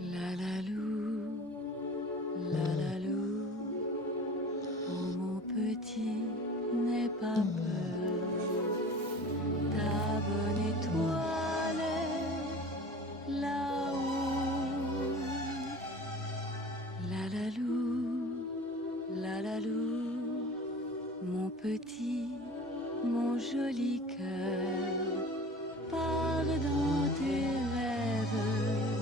La la lou, la la lou, oh mon petit, n'aie pas peur, ta bonne étoile est là-haut. La la lou, la la lou, mon petit, mon joli cœur, pars dans tes rêves.